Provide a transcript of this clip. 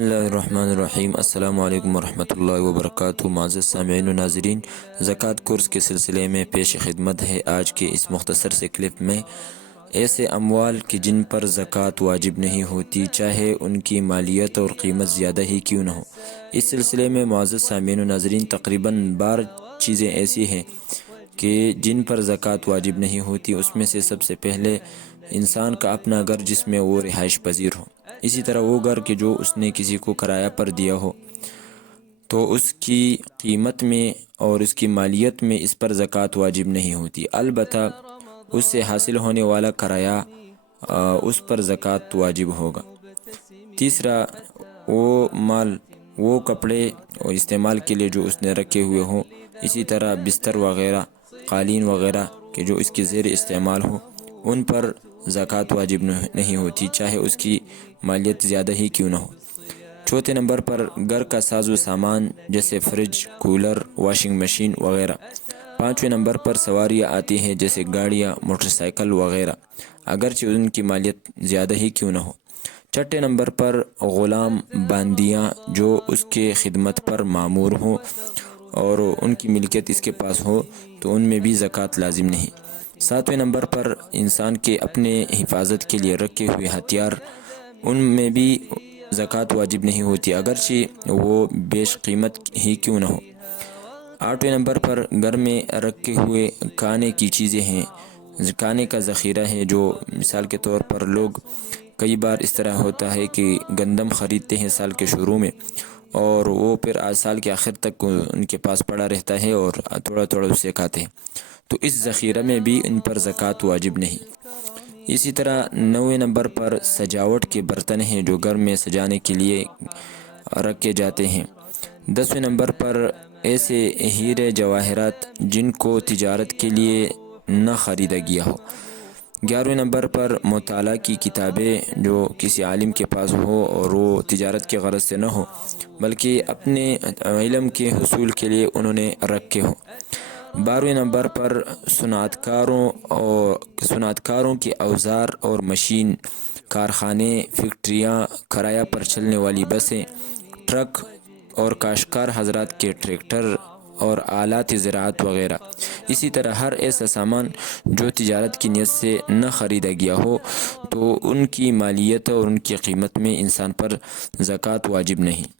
بسم اللہ الرحمن الرحیم۔ السلام علیکم ورحمۃ اللہ وبرکاتہ۔ معزز سامعین و ناظرین، زکوٰۃ کورس کے سلسلے میں پیش خدمت ہے آج کے اس مختصر سے کلپ میں ایسے اموال کہ جن پر زکوٰۃ واجب نہیں ہوتی، چاہے ان کی مالیت اور قیمت زیادہ ہی کیوں نہ ہو۔ اس سلسلے میں معزز سامعین و ناظرین تقریباً 12 چیزیں ایسی ہیں کہ جن پر زکوٰۃ واجب نہیں ہوتی۔ اس میں سے سب سے پہلے انسان کا اپنا گھر جس میں وہ رہائش پذیر ہو، اسی طرح وہ گھر کہ جو اس نے کسی کو کرایہ پر دیا ہو تو اس کی قیمت میں اور اس کی مالیت میں اس پر زکوٰۃ واجب نہیں ہوتی، البتہ اس سے حاصل ہونے والا کرایہ اس پر زکوٰۃ واجب ہوگا۔ تیسرا، وہ مال، وہ کپڑے استعمال کے لیے جو اس نے رکھے ہوئے ہوں، اسی طرح بستر وغیرہ، قالین وغیرہ کہ جو اس کے زیر استعمال ہو، ان پر زکوٰۃ واجب نہیں ہوتی، چاہے اس کی مالیت زیادہ ہی کیوں نہ ہو۔ چوتھے نمبر پر گھر کا ساز و سامان جیسے فریج، کولر، واشنگ مشین وغیرہ۔ پانچویں نمبر پر سواریاں آتی ہیں جیسے گاڑیاں، موٹر سائیکل وغیرہ، اگرچہ ان کی مالیت زیادہ ہی کیوں نہ ہو۔ چھٹے نمبر پر غلام باندیاں جو اس کے خدمت پر مامور ہوں اور ان کی ملکیت اس کے پاس ہو تو ان میں بھی زکوٰۃ لازم نہیں۔ ساتویں نمبر پر انسان کے اپنے حفاظت کے لیے رکھے ہوئے ہتھیار، ان میں بھی زکوٰۃ واجب نہیں ہوتی، اگرچہ وہ بیش قیمت ہی کیوں نہ ہو۔ آٹھویں نمبر پر گھر میں رکھے ہوئے کھانے کی چیزیں ہیں، کھانے کا ذخیرہ ہے، جو مثال کے طور پر لوگ کئی بار اس طرح ہوتا ہے کہ گندم خریدتے ہیں سال کے شروع میں اور وہ پھر سال کے آخر تک ان کے پاس پڑا رہتا ہے اور تھوڑا تھوڑا اسے کھاتے ہیں، تو اس ذخیرہ میں بھی ان پر زکوٰۃ واجب نہیں۔ اسی طرح 9ویں نمبر پر سجاوٹ کے برتن ہیں جو گھر میں سجانے کے لیے رکھے جاتے ہیں۔ 10ویں نمبر پر ایسے ہیرے جواہرات جن کو تجارت کے لیے نہ خریدا گیا ہو۔ 11ویں نمبر پر مطالعہ کی کتابیں جو کسی عالم کے پاس ہو اور وہ تجارت کے غرض سے نہ ہو بلکہ اپنے علم کے حصول کے لیے انہوں نے رکھے ہوں۔ 12ویں نمبر پر صنعت کاروں کے اوزار اور مشین، کارخانے، فیکٹریاں، کرایہ پر چلنے والی بسیں، ٹرک اور کاشتکار حضرات کے ٹریکٹر اور آلات زراعت وغیرہ۔ اسی طرح ہر ایسا سامان جو تجارت کی نیت سے نہ خریدا گیا ہو تو ان کی مالیت اور ان کی قیمت میں انسان پر زکوٰۃ واجب نہیں۔